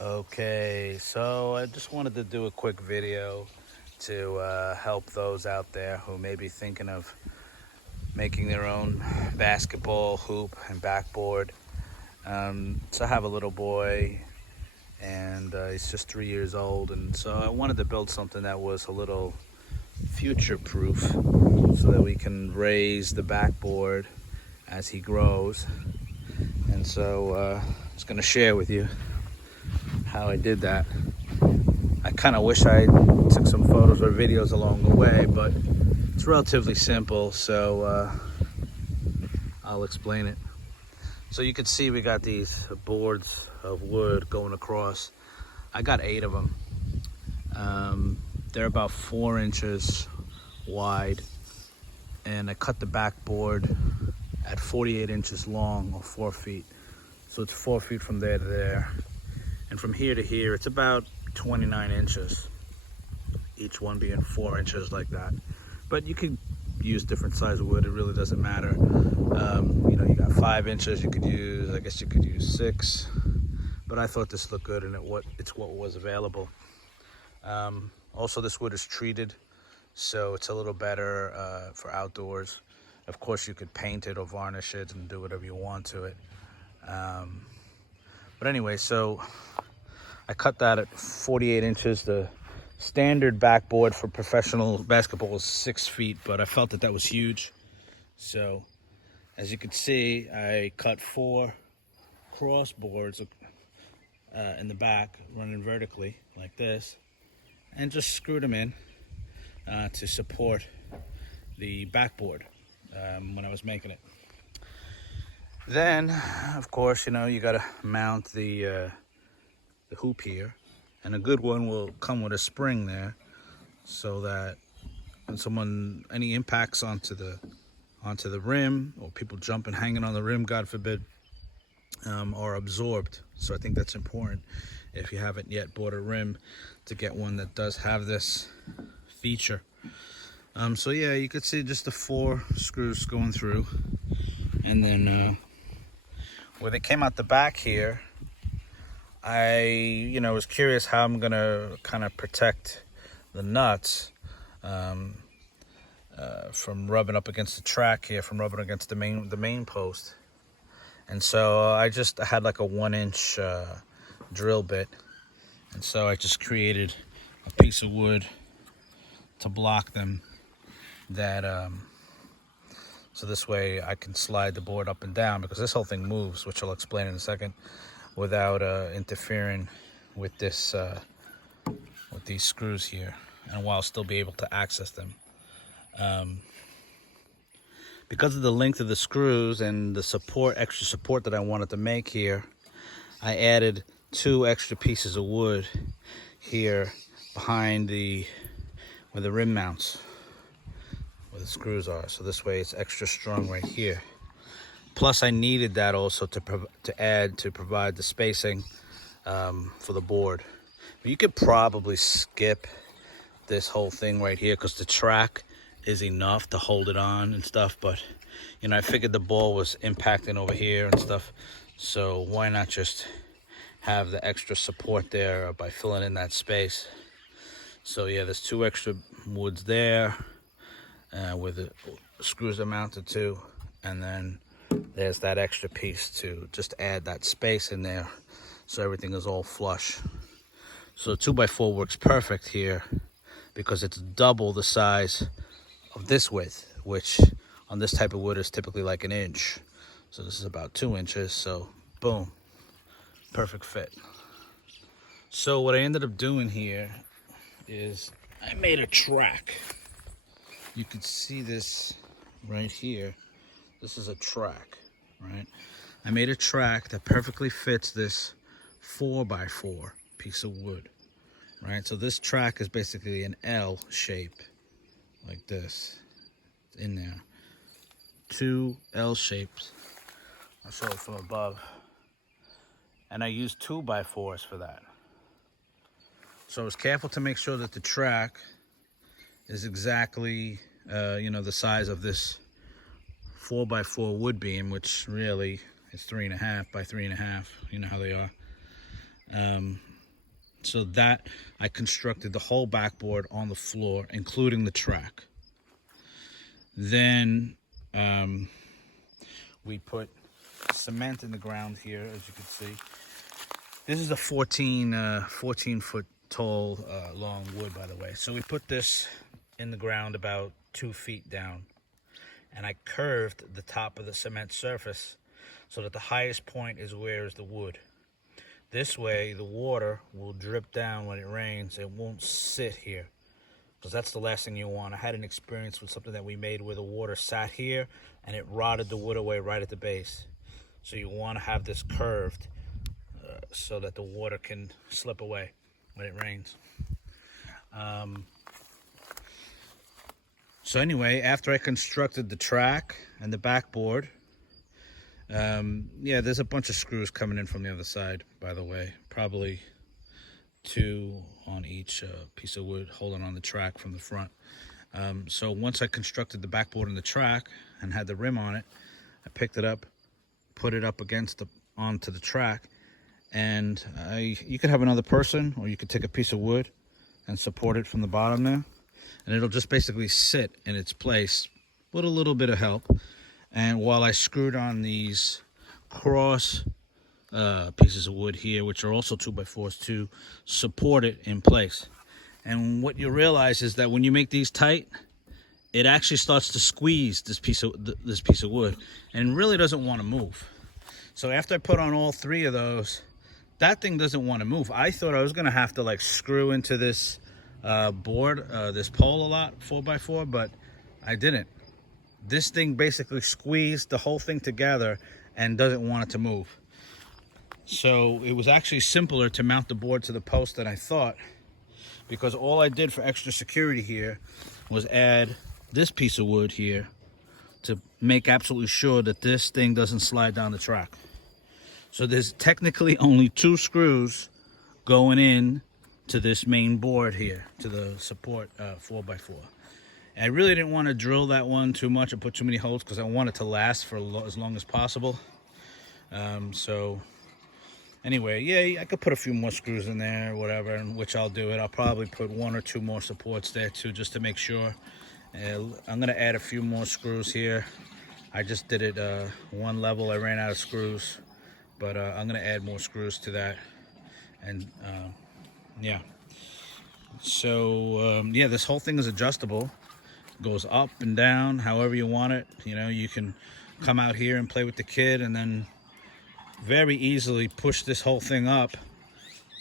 Okay, so I just wanted to do a quick video to help those out there who may be thinking of making their own basketball hoop and backboard. So I have a little boy, and he's just 3 years old, and so I wanted to build something that was a little future-proof so that we can raise the backboard as he grows. And so I'm just going to share with you how I did that. I kind of wish I took some photos or videos along the way, but it's relatively simple, so I'll explain it. So you can see we got these boards of wood going across. I got 8 of them. They're about 4 inches wide, and I cut the backboard at 48 inches long, or 4 feet. So it's 4 feet from there to there. And from here to here, it's about 29 inches, each one being 4 inches like that. But you could use different size of wood, it really doesn't matter. You got 5 inches, you could use, I guess you could use 6. But I thought this looked good, and it's what was available. Also, this wood is treated, so it's a little better for outdoors. Of course, you could paint it or varnish it and do whatever you want to it. But anyway, so I cut that at 48 inches. The standard backboard for professional basketball is 6 feet, but I felt that was huge. So as you can see, I cut 4 cross boards in the back, running vertically like this, and just screwed them in to support the backboard when I was making it. Then, of course, you got to mount the hoop here, and a good one will come with a spring there, so that when any impacts onto the rim, or people jumping, hanging on the rim, God forbid, are absorbed. So I think that's important if you haven't yet bought a rim, to get one that does have this feature. So yeah, you could see just the 4 screws going through, and then where they came out the back here, I was curious how I'm gonna kind of protect the nuts from rubbing up against the track here, from rubbing against the main post. And so I had like a 1-inch drill bit, and so I just created a piece of wood to block them, that so this way I can slide the board up and down, because this whole thing moves, which I'll explain in a second, without interfering with this with these screws here, and while still be able to access them. Because of the length of the screws and the extra support that I wanted to make here, I added 2 extra pieces of wood here behind where the rim mounts, where the screws are. So this way it's extra strong right here. Plus, I needed that also to provide the spacing for the board. But you could probably skip this whole thing right here, because the track is enough to hold it on and stuff. But I figured the ball was impacting over here and stuff, so why not just have the extra support there by filling in that space. So yeah, there's 2 extra woods there where the screws are mounted to, and then there's that extra piece to just add that space in there, so everything is all flush. So 2x4 works perfect here, because it's double the size of this width, which on this type of wood is typically like 1 inch. So this is about 2 inches, so boom, perfect fit. So what I ended up doing here is I made a track. You can see this right here. This is a track, right? I made a track that perfectly fits this 4x4 piece of wood, right? So this track is basically an L shape, like this, in there. 2 L shapes. I'll show it from above. And I used 2x4s for that. So I was careful to make sure that the track is exactly, the size of this 4x4 wood beam, which really is 3.5 by 3.5. You know how they are. So that I constructed the whole backboard on the floor, including the track. Then we put cement in the ground here, as you can see. This is a 14 foot tall long wood, by the way. So we put this in the ground about 2 feet down, and I curved the top of the cement surface so that the highest point is where is the wood. This way the water will drip down when it rains. It won't sit here, because that's the last thing you want. I had an experience with something that we made where the water sat here and it rotted the wood away right at the base. So you want to have this curved so that the water can slip away when it rains. So anyway, after I constructed the track and the backboard, yeah, there's a bunch of screws coming in from the other side, by the way. Probably 2 on each piece of wood holding on the track from the front. So once I constructed the backboard and the track and had the rim on it, I picked it up, put it up onto the track, and you could have another person, or you could take a piece of wood and support it from the bottom there, and it'll just basically sit in its place with a little bit of help. And while I screwed on these cross pieces of wood here, which are also 2x4s, to support it in place. And what you realize is that when you make these tight, it actually starts to squeeze this piece of wood, and really doesn't want to move. So after I put on all 3 of those, that thing doesn't want to move. I thought I was going to have to like screw into this board, this pole a lot, 4x4, but I didn't. This thing basically squeezed the whole thing together and doesn't want it to move. So it was actually simpler to mount the board to the post than I thought, because all I did for extra security here was add this piece of wood here to make absolutely sure that this thing doesn't slide down the track. So there's technically only 2 screws going in to this main board here, to the support 4x4. And I really didn't want to drill that one too much and put too many holes, because I want it to last for as long as possible. So anyway, yeah, I could put a few more screws in there or whatever, which I'll do it. I'll probably put 1 or 2 more supports there too, just to make sure. I'm going to add a few more screws here. I just did it one level. I ran out of screws, but I'm going to add more screws to that. And yeah. So yeah, this whole thing is adjustable. Goes up and down however you want it. You know, you can come out here and play with the kid, and then very easily push this whole thing up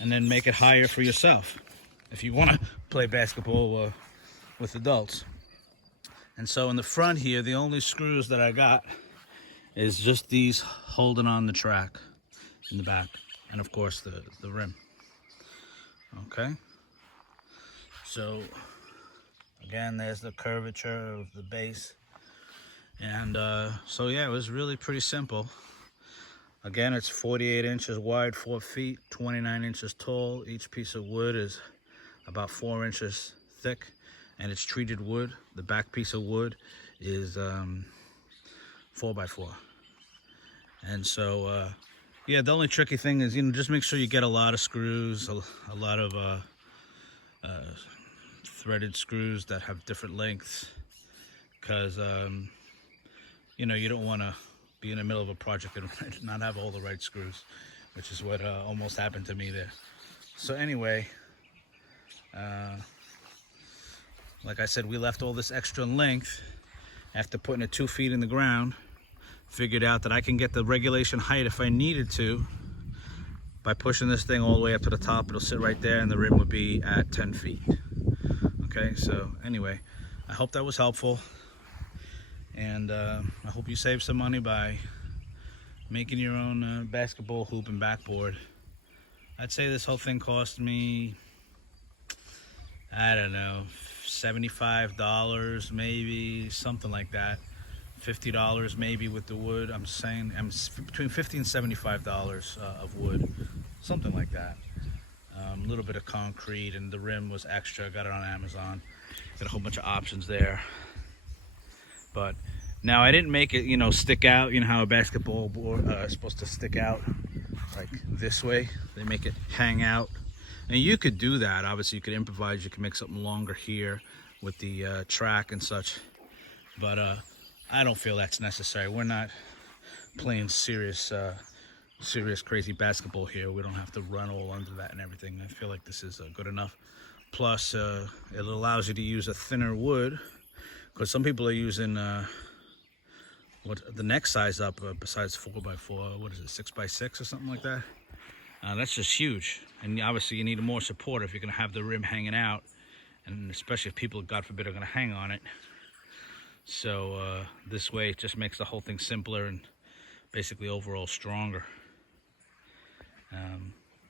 and then make it higher for yourself if you want to play basketball with adults. And so in the front here, the only screws that I got is just these holding on the track in the back, and of course the rim. Okay, so again, there's the curvature of the base. And so yeah, it was really pretty simple. Again, it's 48 inches wide, 4 feet, 29 inches tall. Each piece of wood is about 4 inches thick, and it's treated wood. The back piece of wood is 4x4. And so yeah, the only tricky thing is, just make sure you get a lot of screws, a lot of threaded screws that have different lengths, because you don't want to be in the middle of a project and not have all the right screws, which is what almost happened to me there. So anyway, like I said, we left all this extra length after putting it 2 feet in the ground. Figured out that I can get the regulation height if I needed to by pushing this thing all the way up to the top. It'll sit right there, and the rim would be at 10 feet. Okay, so anyway, I hope that was helpful, and I hope you save some money by making your own basketball hoop and backboard. I'd say this whole thing cost me, I don't know, $75 maybe, something like that. $50 maybe with the wood. I'm saying between $50 and $75 of wood, something like that. A little bit of concrete, and the rim was extra. I got it on Amazon. Got a whole bunch of options there. But now I didn't make it, stick out. You know how a basketball board is supposed to stick out like this way. They make it hang out And you could do that. Obviously, you could improvise. You can make something longer here with the track and such. But I don't feel that's necessary. We're not playing serious crazy basketball here. We don't have to run all under that and everything. I feel like this is good enough. Plus, it allows you to use a thinner wood, because some people are using what the next size up besides 4x4. What is it, 6x6 or something like that? That's just huge. And obviously, you need more support if you're going to have the rim hanging out, and especially if people, God forbid, are going to hang on it. So this way, it just makes the whole thing simpler and basically overall stronger.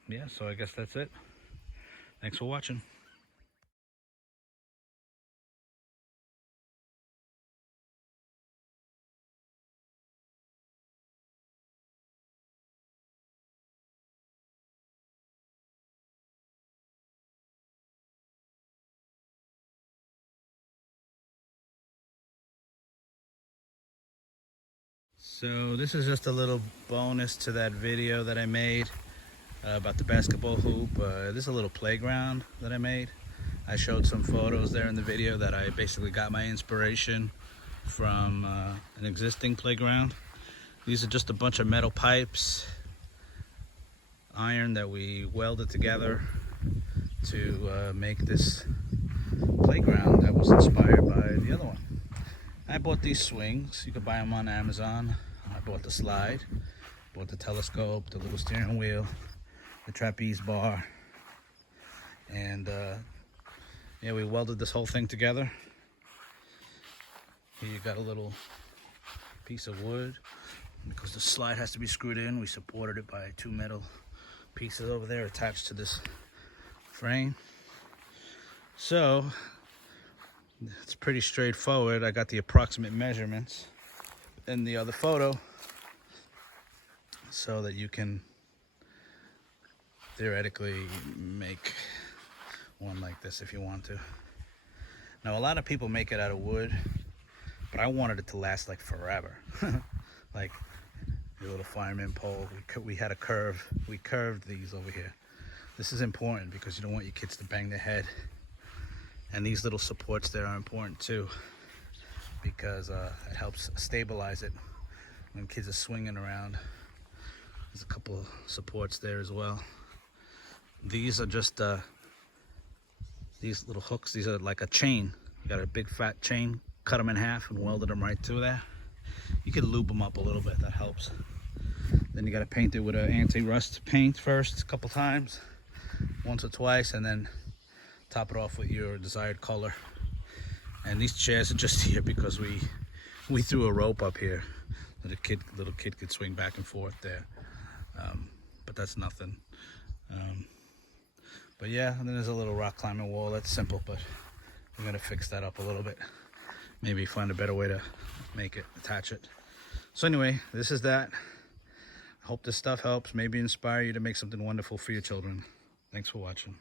Yeah, so I guess that's it. Thanks for watching. So this is just a little bonus to that video that I made about the basketball hoop. This is a little playground that I made. I showed some photos there in the video that I basically got my inspiration from an existing playground. These are just a bunch of metal pipes, iron that we welded together to make this playground that was inspired by the other one. I bought these swings. You could buy them on Amazon. I bought the slide, bought the telescope, the little steering wheel, the trapeze bar, and yeah, we welded this whole thing together. Here you got a little piece of wood. Because the slide has to be screwed in, we supported it by 2 metal pieces over there attached to this frame. So it's pretty straightforward. I got the approximate measurements in the other photo so that you can theoretically make one like this if you want to. Now, a lot of people make it out of wood, but I wanted it to last like forever. Like the little fireman pole, we had a curve. We curved these over here. This is important because you don't want your kids to bang their head. And these little supports there are important too, because it helps stabilize it when kids are swinging around. There's a couple of supports there as well. These are just these little hooks. These are like a chain. You got a big fat chain, cut them in half and welded them right through there. You can lube them up a little bit, that helps. Then you got to paint it with an anti-rust paint first, a couple times, once or twice, and then top it off with your desired color. And these chairs are just here because we threw a rope up here that a little kid could swing back and forth there. But that's nothing. But yeah, and then there's a little rock climbing wall. That's simple, but we're gonna fix that up a little bit. Maybe find a better way to make it, attach it. So anyway, this is that. I hope this stuff helps, maybe inspire you to make something wonderful for your children. Thanks for watching.